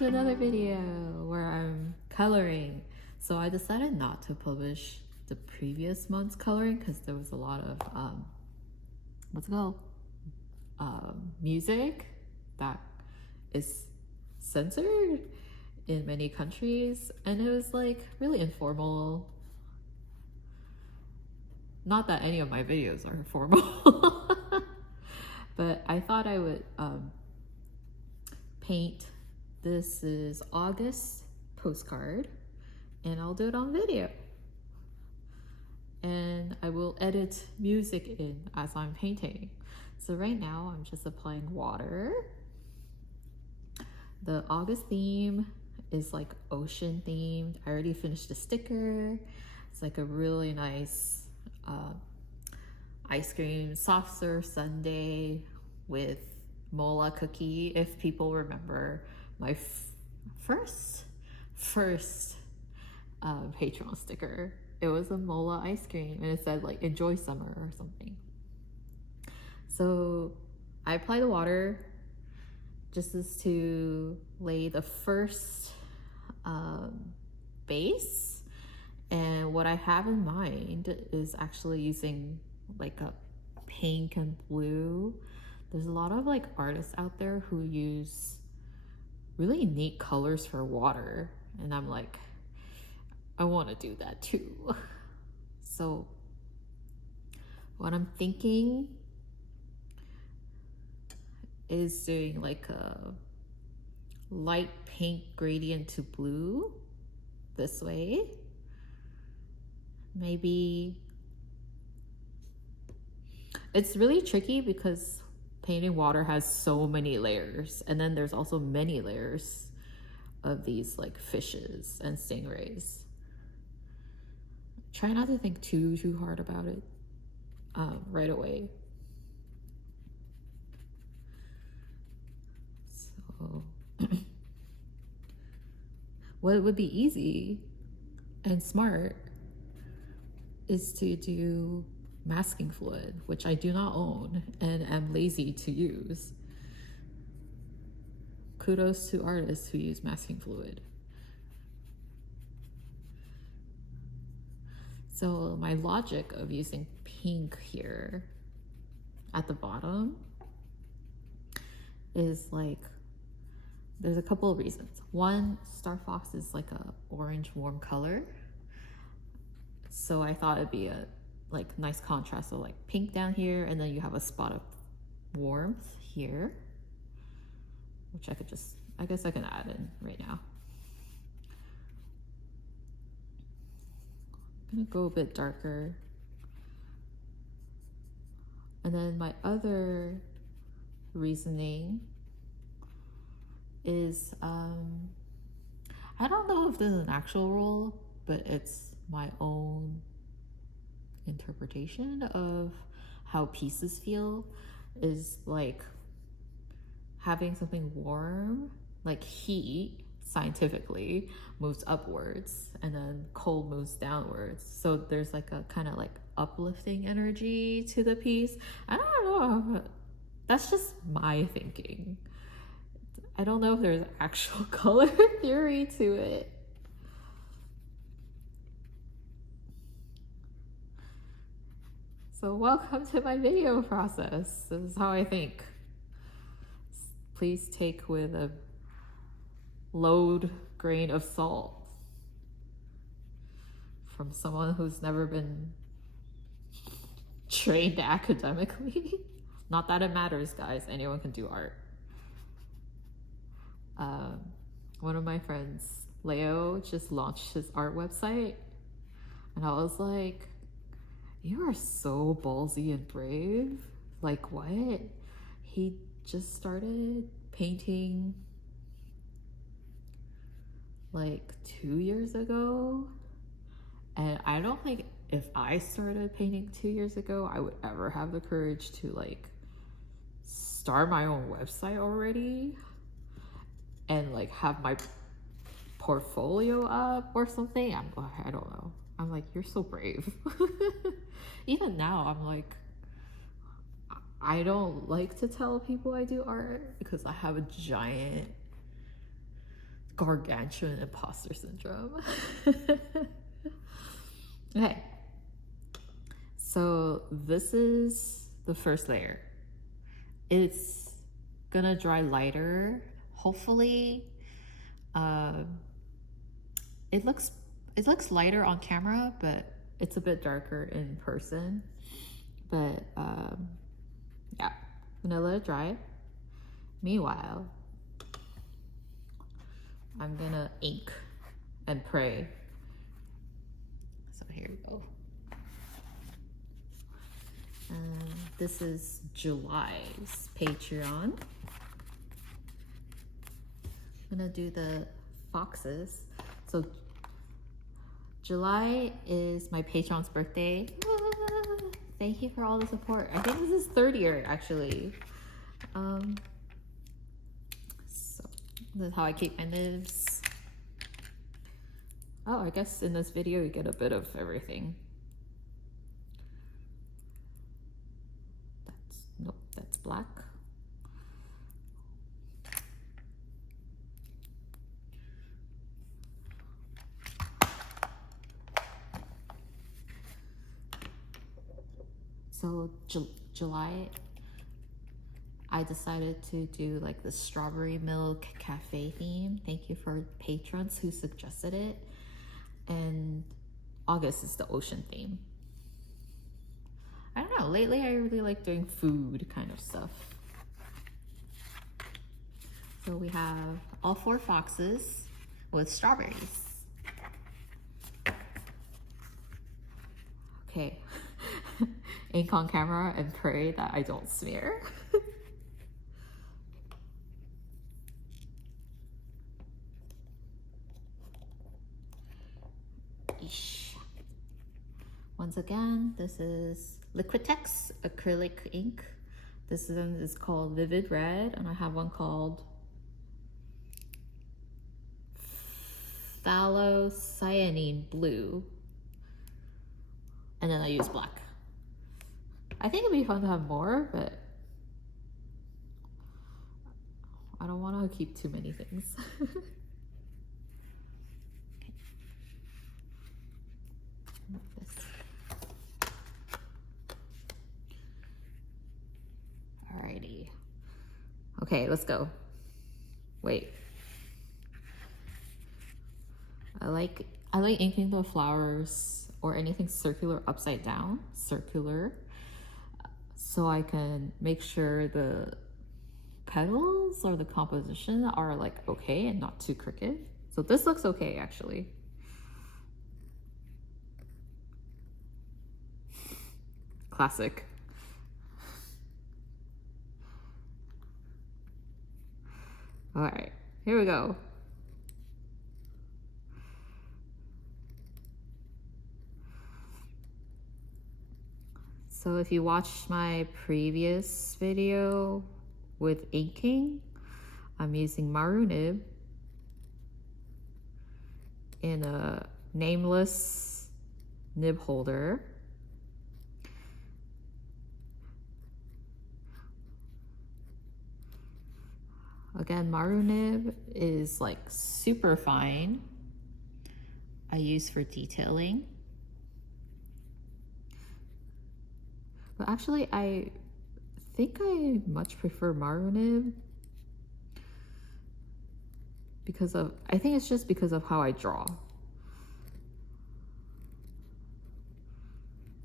to another video where I'm coloring. So I decided not to publish the previous month's coloring because there was a lot of what's it called, music that is censored in many countries, and it was like really informal. Not that any of my videos are formal, but I thought I would paint. This is August postcard, and I'll do it on video. And I will edit music in as I'm painting. So right now I'm just applying water. The August theme is like ocean themed. I already finished the sticker. It's like a really nice ice cream soft serve sundae with mola cookie. If people remember my first Patreon sticker, it was a mola ice cream and it said like enjoy summer or something. So I apply the water just as to lay the first base. And what I have in mind is actually using like a pink and blue. There's a lot of like artists out there who use really neat colors for water. And I'm like, I want to do that too. So what I'm thinking is doing like a light pink gradient to blue this way. Maybe it's really tricky because painting water has so many layers, and then there's also many layers of these like fishes and stingrays. Try not to think too hard about it right away. So what would be easy and smart is to do masking fluid, which I do not own and am lazy to use. Kudos to artists who use masking fluid. So my logic of using pink here at the bottom is like, there's a couple of reasons. One, Star Fox is like a orange warm color. So I thought it'd be a like nice contrast. So like pink down here, and then you have a spot of warmth here, which I guess I can add in right now. I'm gonna go a bit darker. And then my other reasoning is, I don't know if this is an actual rule, but it's my own interpretation of how pieces feel, is like having something warm, like heat scientifically moves upwards and then cold moves downwards. So there's like a kind of like uplifting energy to the piece. I don't know, that's just my thinking. I don't know if there's actual color theory to it. So welcome to my video process. This is how I think. Please take with a load grain of salt from someone who's never been trained academically. Not that it matters, guys. Anyone can do art. One of my friends, Leo, just launched his art website, and I was like, you are so ballsy and brave. Like, what? He just started painting like 2 years ago. And I don't think if I started painting 2 years ago, I would ever have the courage to like start my own website already and like have my portfolio up or something. I don't know. I'm like, you're so brave. Even now, I'm like, I don't like to tell people I do art because I have a giant gargantuan imposter syndrome. Okay, so this is the first layer. It's gonna dry lighter, hopefully. It looks lighter on camera, but it's a bit darker in person. But yeah, I'm gonna let it dry. Meanwhile, I'm gonna ink and pray. So here we go. This is July's Patreon. I'm gonna do the foxes. So July is my patron's birthday. Thank you for all the support. I think this is third year actually. So this is how I keep my nibs. Oh, I guess in this video you get a bit of everything. Nope, that's black. So July, I decided to do like the strawberry milk cafe theme. Thank you for patrons who suggested it. And August is the ocean theme. I don't know, lately I really like doing food kind of stuff. So we have all 4 foxes with strawberries. Okay, ink on camera and pray that I don't smear. Once again, this is Liquitex acrylic ink. This one is called Vivid Red, and I have one called Phthalocyanine Blue. And then I use black. I think it'd be fun to have more, but I don't want to keep too many things. Alrighty. Okay, let's go. Wait. I like inking the flowers or anything circular upside down, so I can make sure the petals or the composition are like okay and not too crooked. So this looks okay actually. Classic. All right, here we go. So if you watched my previous video with inking, I'm using Maru nib in a nameless nib holder. Again, Maru nib is like super fine. I use for detailing. But actually, I think I much prefer Maru nib because of, I think it's just because of how I draw.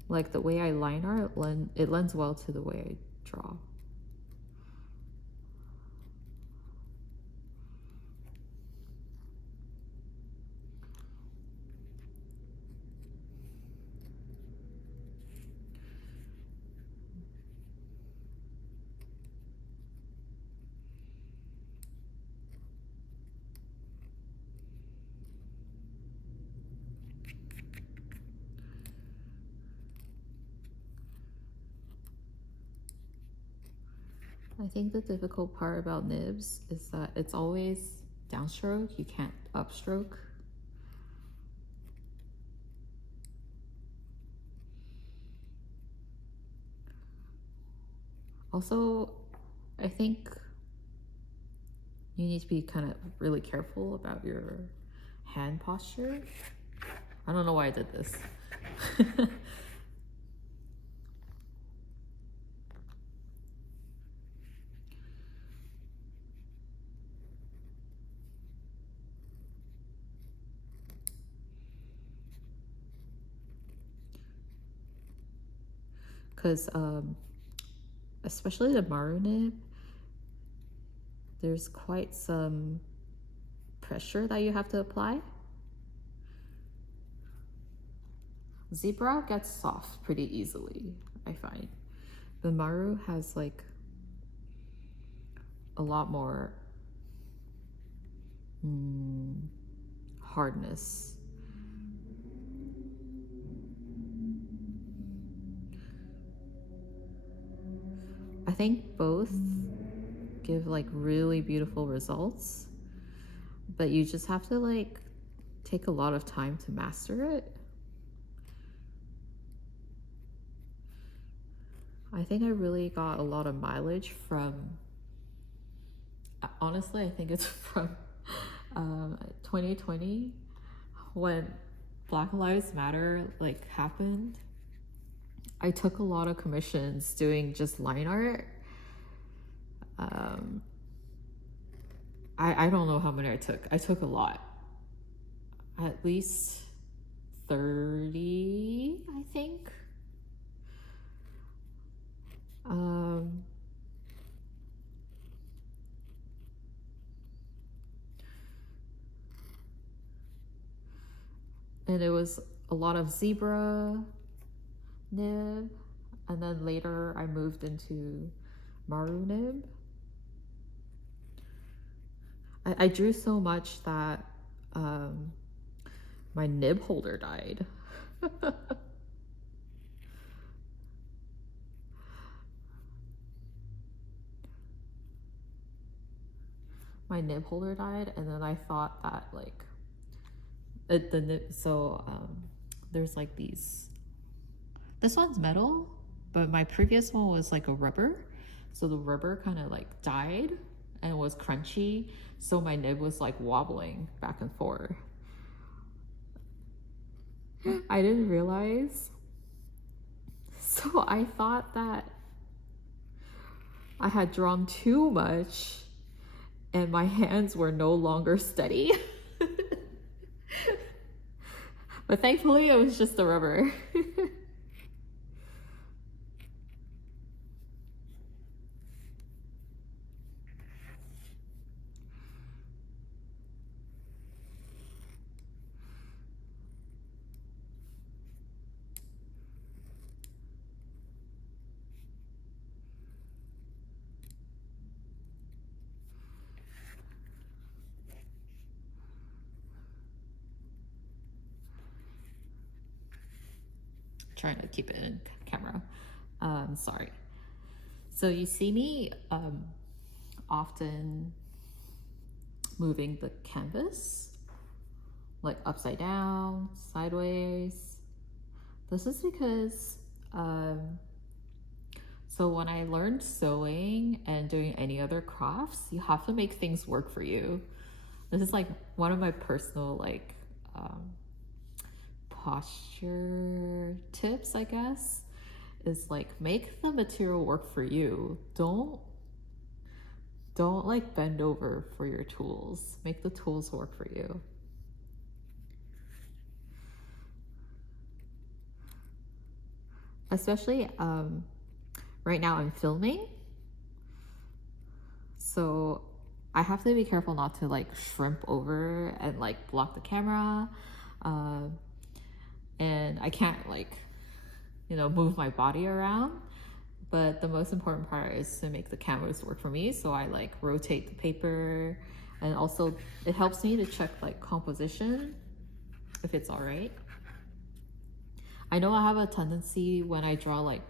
Like the way I line art, it lends well to the way I draw. I think the difficult part about nibs is that it's always downstroke, you can't upstroke. Also, I think You need to be kind of really careful about your hand posture. I don't know why I did this. Because especially the maru nib, there's quite some pressure that you have to apply. Zebra gets soft pretty easily, I find. The maru has like a lot more hardness. I think both give like really beautiful results, but you just have to like take a lot of time to master it. I think I really got a lot of mileage from, honestly, I think it's from 2020 when Black Lives Matter like happened. I took a lot of commissions doing just line art. I don't know how many I took. I took a lot. At least 30, I think. And it was a lot of zebra nib, and then later I moved into maru nib. I drew so much that my nib holder died. My nib holder died, and then I thought that like the nib, so there's like these, this one's metal, but my previous one was like a rubber, so the rubber kind of like died and it was crunchy, so my nib was like wobbling back and forth. I didn't realize, so I thought that I had drawn too much and my hands were no longer steady. But thankfully it was just the rubber. Trying to keep it in camera. Sorry. So you see me often moving the canvas like upside down, sideways. This is because so when I learned sewing and doing any other crafts, you have to make things work for you. This is like one of my personal like posture tips, I guess, is like make the material work for you. Don't like bend over for your tools. Make the tools work for you. Especially right now I'm filming, so I have to be careful not to like shrimp over and like block the camera. And I can't like, you know, move my body around. But the most important part is to make the canvas work for me. So I like rotate the paper, and also it helps me to check like composition, if it's all right. I know I have a tendency when I draw like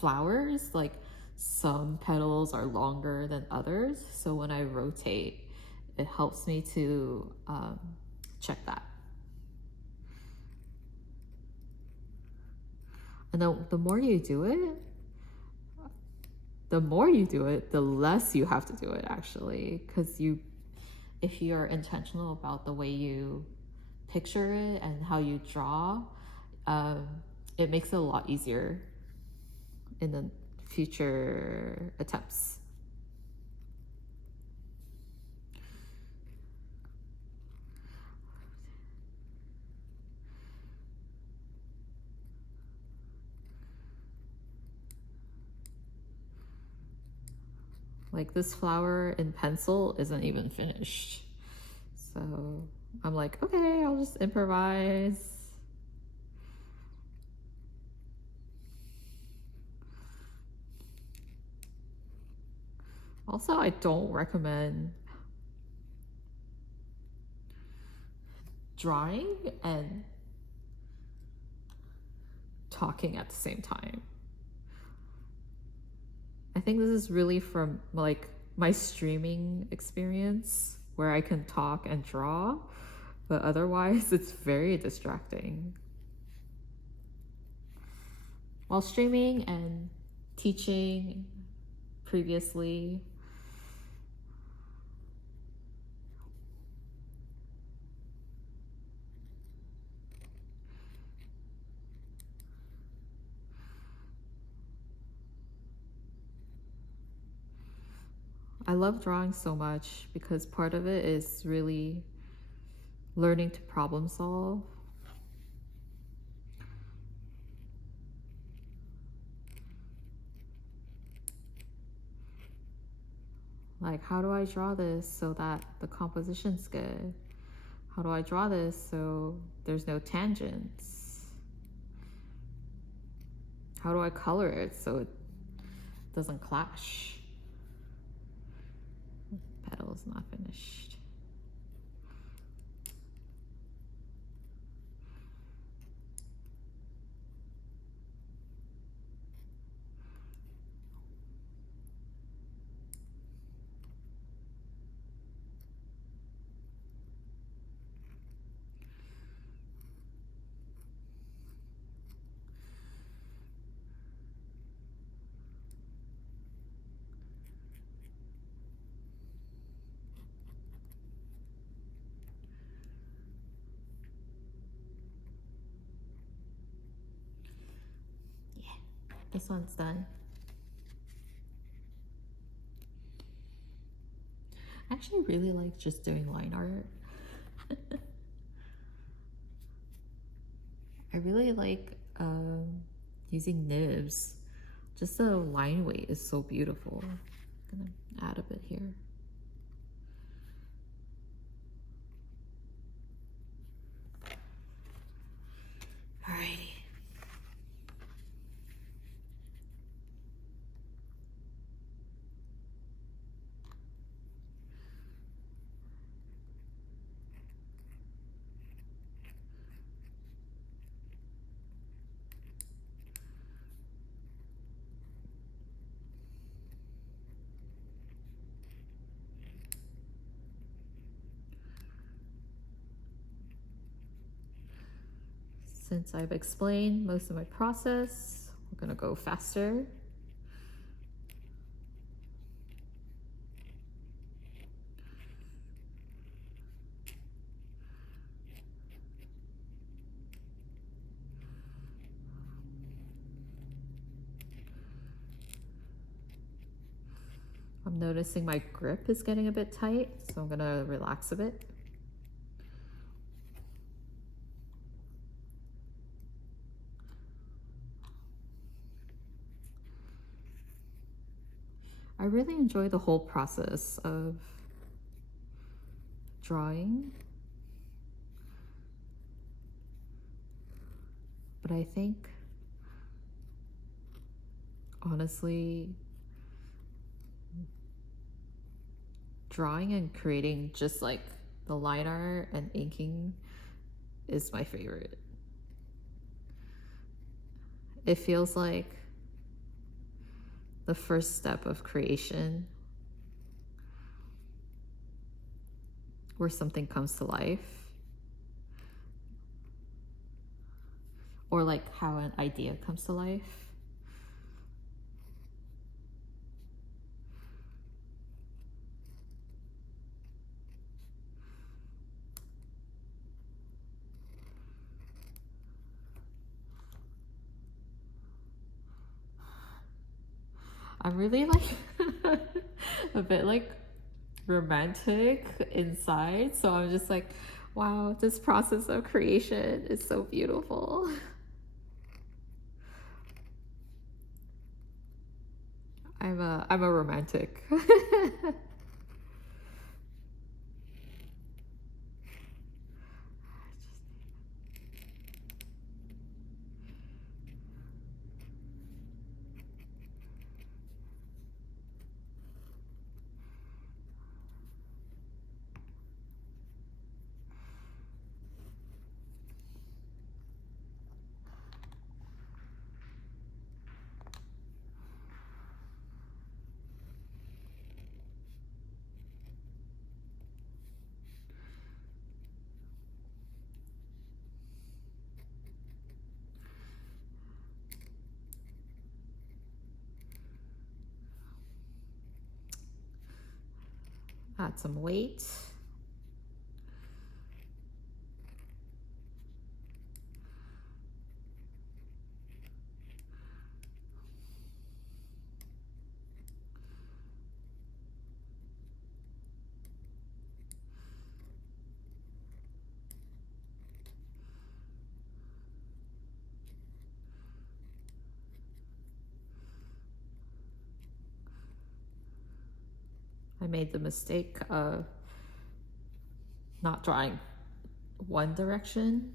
flowers, like some petals are longer than others. So when I rotate, it helps me to check that. And the more you do it, the less you have to do it actually, because you if you're intentional about the way you picture it and how you draw, it makes it a lot easier in the future attempts. Like this flower in pencil isn't even finished. So I'm like, okay, I'll just improvise. Also, I don't recommend drawing and talking at the same time. I think this is really from like my streaming experience where I can talk and draw, but otherwise it's very distracting. While streaming and teaching previously, I love drawing so much because part of it is really learning to problem solve. Like, how do I draw this so that the composition's good? How do I draw this so there's no tangents? How do I color it so it doesn't clash? Petal's not finished. This one's done. I actually really like just doing line art. I really like using nibs. Just the line weight is so beautiful. I'm gonna add a bit here. Alrighty. Since I've explained most of my process, we're gonna go faster. I'm noticing my grip is getting a bit tight, so I'm gonna relax a bit. I really enjoy the whole process of drawing, but I think honestly drawing and creating just like the line art and inking is my favorite. It feels like the first step of creation where something comes to life, or like how an idea comes to life. I'm really like a bit like romantic inside. So I'm just like, wow, this process of creation is so beautiful. I'm a romantic. Add some weight. I made the mistake of not drawing one direction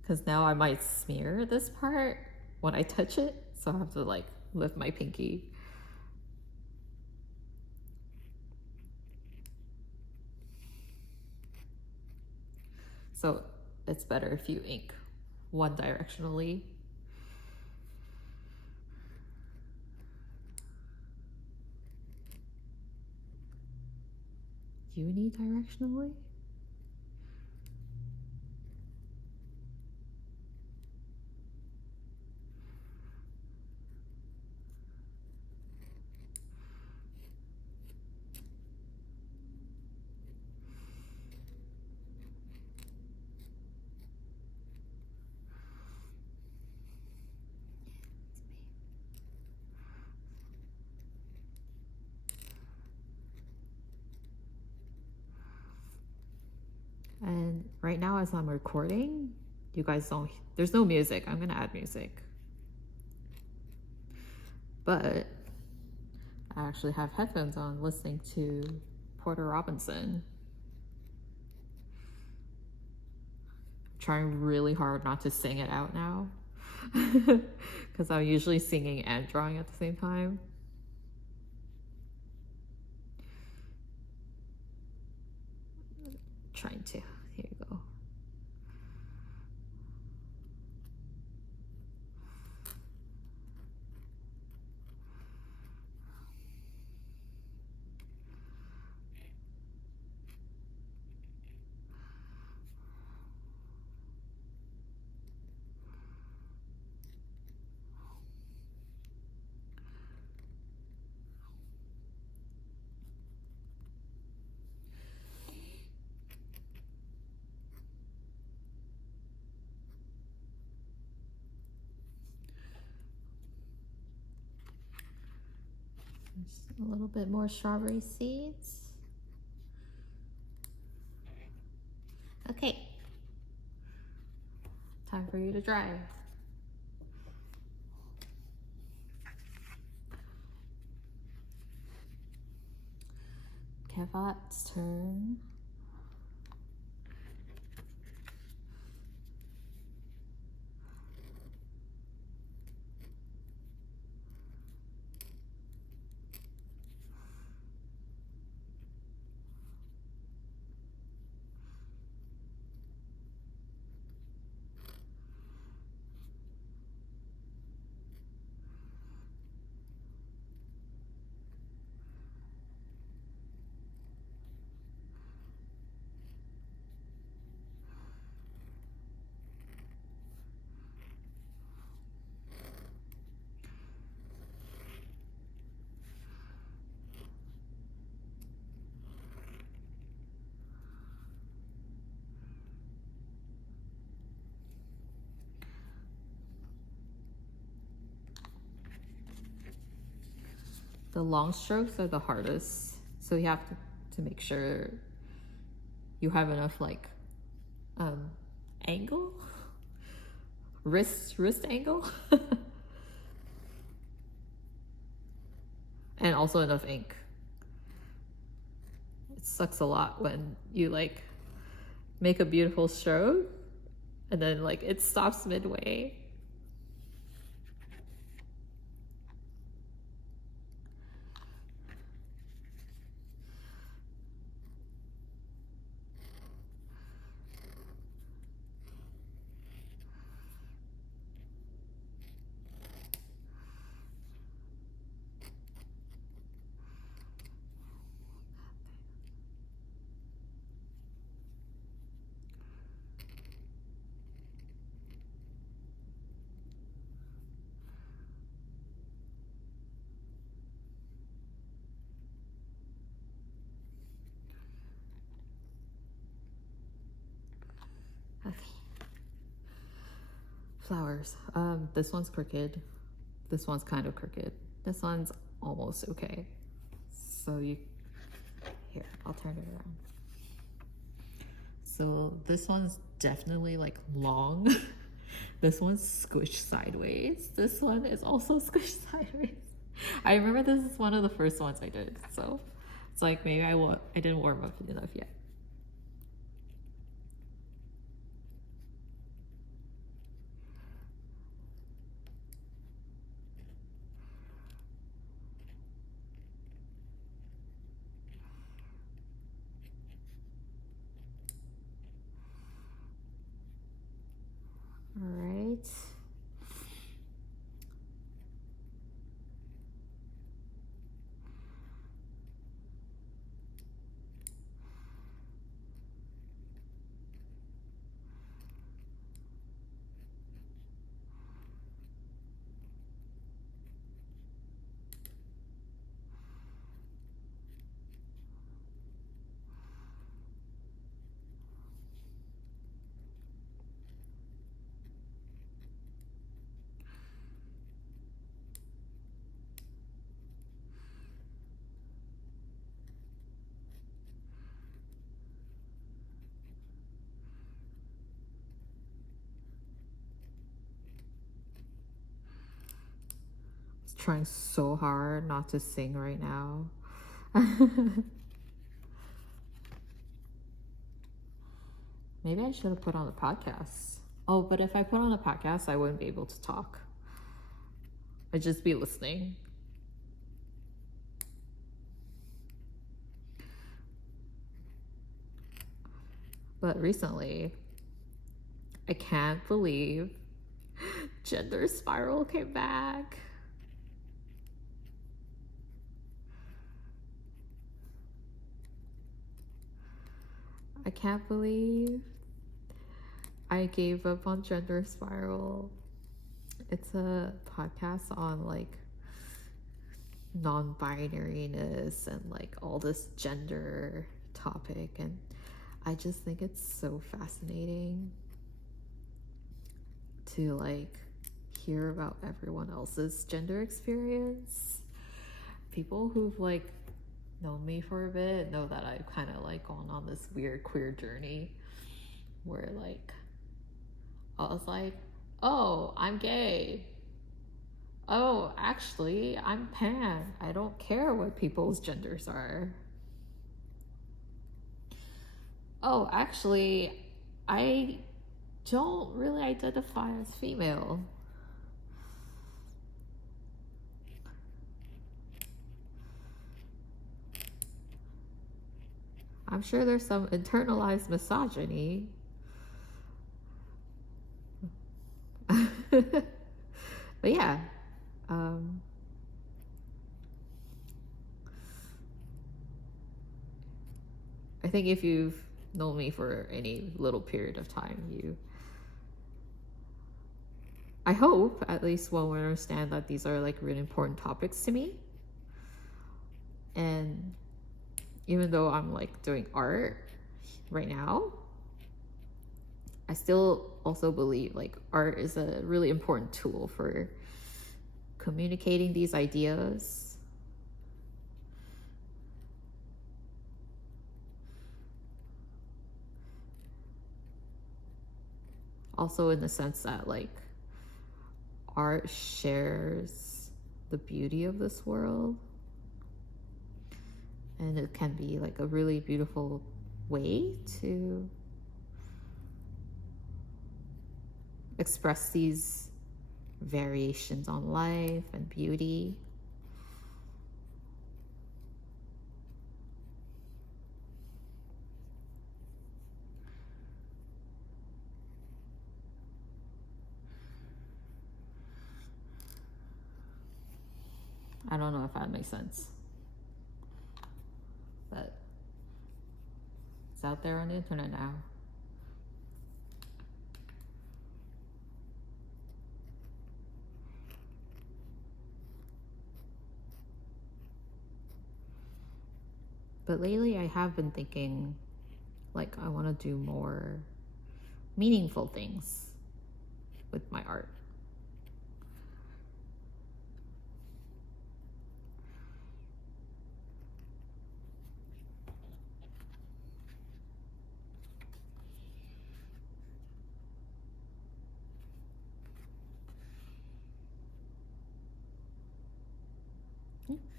because now I might smear this part when I touch it. So I have to like lift my pinky. So it's better if you ink one directionally. Unidirectionally? And right now, as I'm recording, you guys don't, there's no music. I'm gonna add music. But I actually have headphones on listening to Porter Robinson. I'm trying really hard not to sing it out now because I'm usually singing and drawing at the same time. Trying to, here you go. Just a little bit more strawberry seeds. Okay, time for you to dry. Kevat's turn. The long strokes are the hardest, so you have to make sure you have enough like angle, wrist angle, and also enough ink. It sucks a lot when you like make a beautiful stroke and then like it stops midway. Okay. Flowers. This one's crooked. This one's kind of crooked. This one's almost okay. So here, I'll turn it around. So this one's definitely like long. This one's squished sideways. This one is also squished sideways. I remember this is one of the first ones I did. So it's like maybe I didn't warm up enough yet. All right. Trying so hard not to sing right now. Maybe I should have put on a podcast. Oh, but if I put on a podcast, I wouldn't be able to talk. I'd just be listening. But recently, I can't believe Gender Spiral came back. I can't believe I gave up on Gender Spiral. It's a podcast on like non-binariness and like all this gender topic, and I just think it's so fascinating to like hear about everyone else's gender experience. People who've like known me for a bit know that I've kind of like gone on this weird queer journey where like I was like, oh, I'm gay. Oh, actually, I'm pan. I don't care what people's genders are. Oh, actually, I don't really identify as female. I'm sure there's some internalized misogyny. But yeah, I think if you've known me for any little period of time, I hope at least will understand that these are like really important topics to me. And even though I'm like doing art right now, I still also believe like art is a really important tool for communicating these ideas. also in the sense that like art shares the beauty of this world, and it can be like a really beautiful way to express these variations on life and beauty. I don't know if that makes sense, but it's out there on the internet now. But lately I have been thinking like I want to do more meaningful things with my art.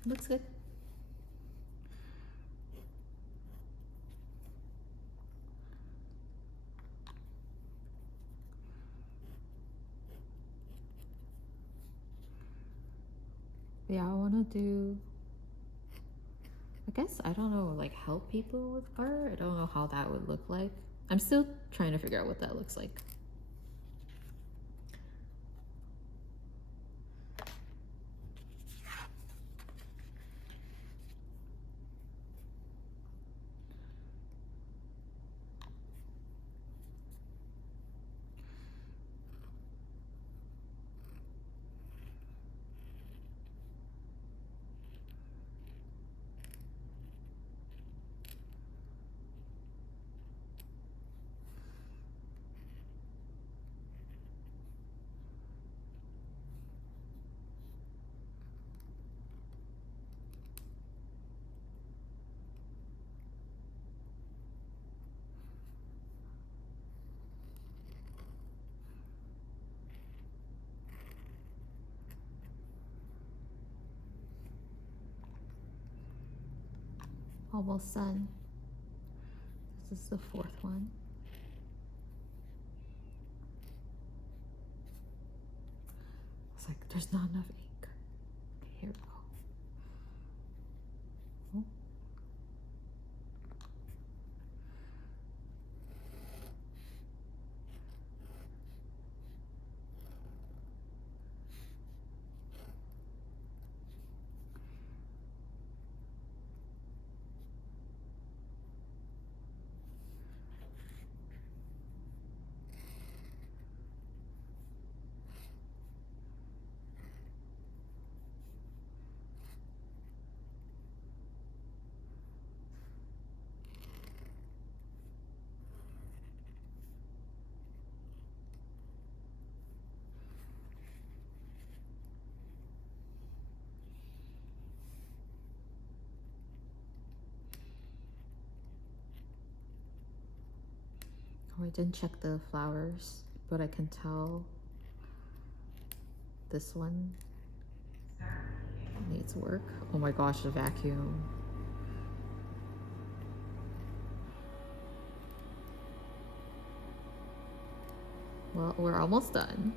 Looks good. Yeah, I want to do, I guess, I don't know, like help people with art. I don't know how that would look like. I'm still trying to figure out what that looks like. Almost done. This is the fourth one. It's like, there's not enough ink. Here we go. Oh. Oh, I didn't check the flowers, but I can tell this one needs work. Oh my gosh, the vacuum. Well, we're almost done.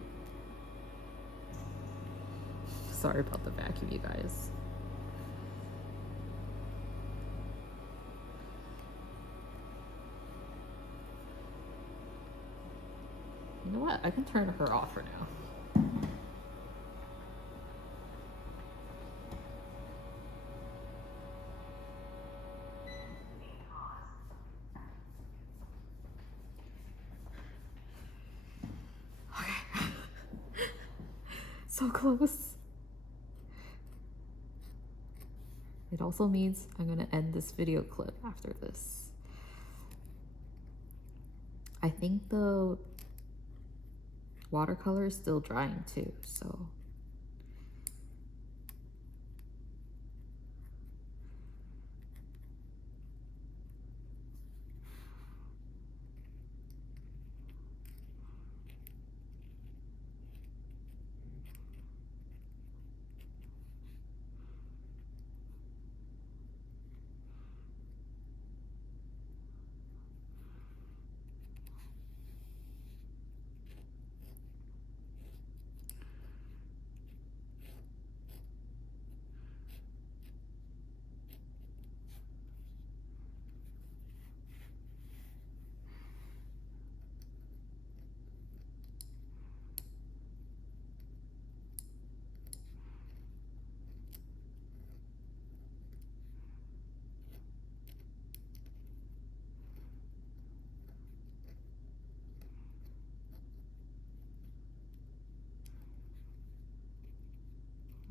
Sorry about the vacuum, you guys. You know what? I can turn her off for now. Okay. So close. It also means I'm gonna end this video clip after this. I think the watercolor is still drying too, so.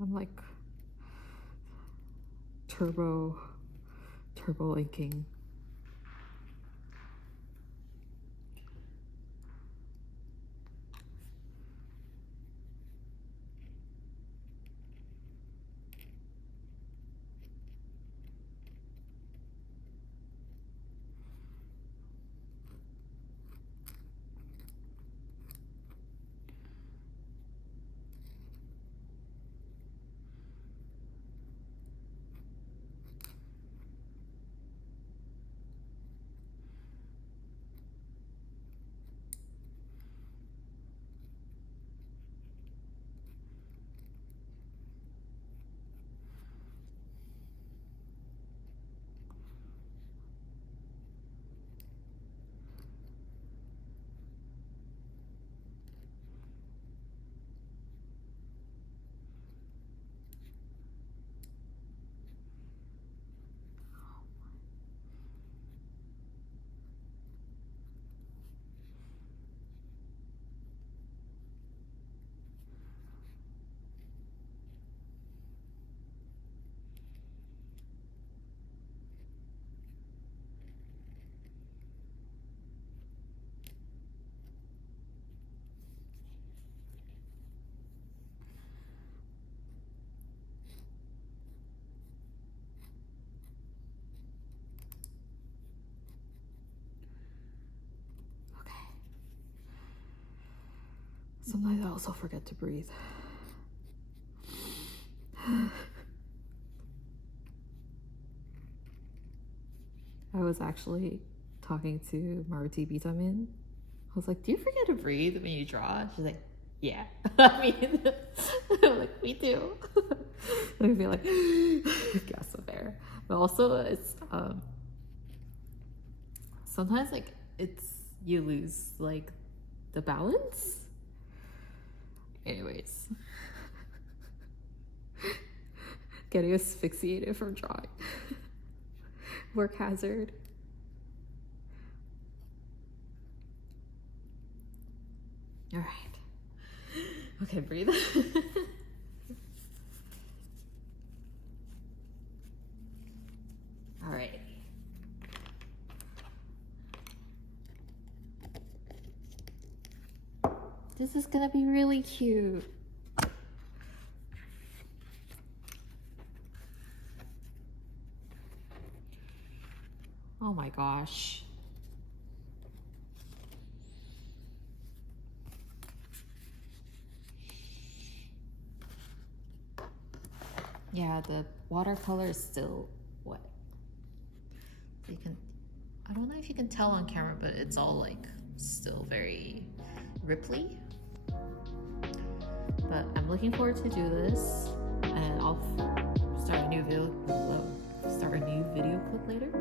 I'm like turbo inking. Sometimes I also forget to breathe. I was actually talking to Marti Bitamin. I was like, do you forget to breathe when you draw? She's like, yeah. I mean, I'm like, me too. I feel like gas of air. But also it's sometimes like you lose like the balance. Anyways. Getting asphyxiated from drawing. Work hazard. All right. Okay, breathe. All right. This is gonna be really cute. Oh my gosh. Yeah, the watercolor is still wet. So you can, I don't know if you can tell on camera, but it's all like still very ripply. But I'm looking forward to do this, and I'll start a new video clip later.